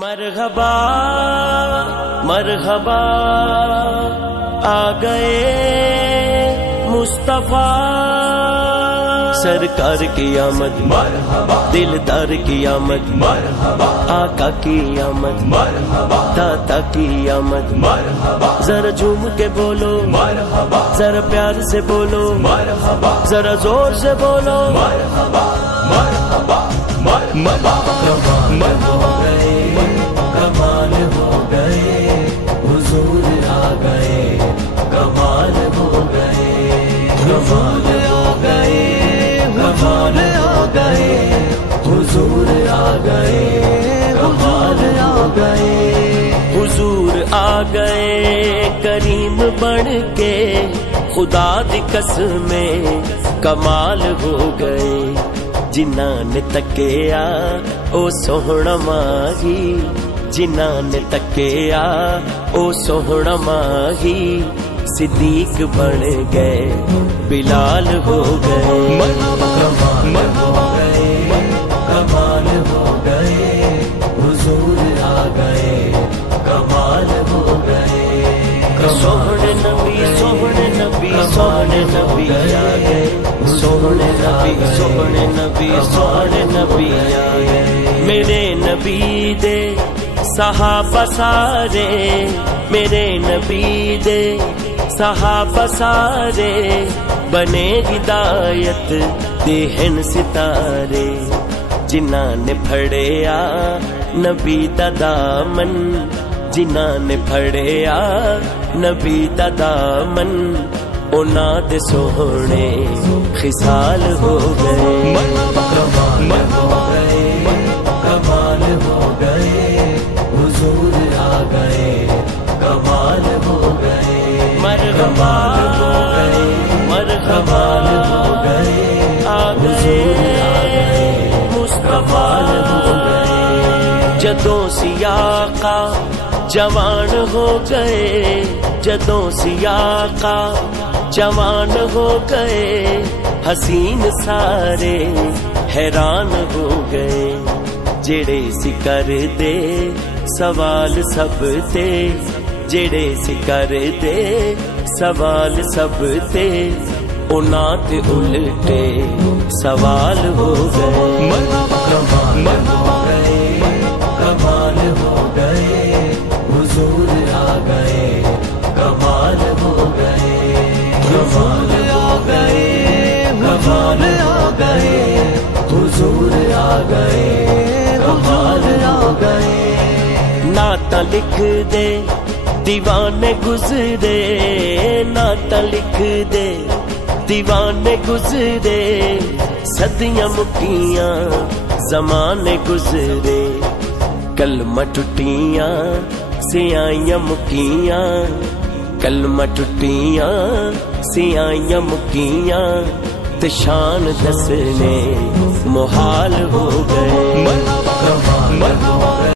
مرحبا مرحبا آ گئے مصطفیٰ، سرکار کی آمد مرحبا، دلدار کی آمد مرحبا، آقا کی آمد مرحبا، داتا کی آمد مرحبا۔ ذرا جھوم کے بولو مرحبا، ذرا پیار سے بولو مرحبا، ذرا زور سے بولو مرحبا مرحبا مرحبا۔ کمال ہو گئے، کمال ہو گئے، حضور آ گئے، کمال ہو گئے، کمال ہو گئے، کمال ہو گئے، حضور آ گئے، کمال ہو گئے، حضور آ گئے، کریم بن کے خدا دی قسمیں کمال ہو گئے۔ جنہاں نے تکیا او سوہنا ماہی، جنہاں نے تکیا او سوہنا ماہی، صدیق بن گئے، بلال ہو گئے، کمال ہو گئے، کمال ہو گئے، حضور آ گئے، کمال ہو گئے، سوہنے نبی سوہنے نبی سوہنے نبی آ گئے، سوہنے نبی سوہنے نبی سوہنے نبی آ گئے۔ میرے نبی دے صحابہ سارے، میرے نبی دے صحابہ سارے، بنے ہدایت دے ہن ستارے۔ جنہاں نے پھڑیا نبی دا دامن، جنہاں نے پھڑیا نبی دا دامن، انہاں دے سوہنے خصال ہو گئے، کمال ہو گئے، کمال ہو گئے، حضور آ گئے، کمال ہو گئے، مرحبا ہو گئے، مرحبا ہو گئے، آ گئے مصطفیٰ ہو گئے۔ جدوں سیاقا جوان ہو گئے، جدوں سیاقا جوان ہو گئے، حسین سارے حیران ہو گئے۔ جڑے سی کر دے سوال سب تے، جڑے سی کر دے سوال سب تے، انہاں تے الٹے سوال ہو گئے، کمال ہو گئے، کمال ہو گئے، حضور آ گئے، کمال ہو گئے، کمال ہو گئے، کمال ہو گئے، حضور آ گئے، کمال ہو گئے۔ نعتاں لکھ دے دیوانے گزرے، نعتاں لکھ دے دیوانے گزرے، صدیاں مکیاں زمانے گزرے، کلمہ ٹٹیاں سیائیاں مکیاں، کلمہ ٹٹیاں سیائیاں مکیاں، تے شان دسنے محال ہو گئے، کمال ہو گئے۔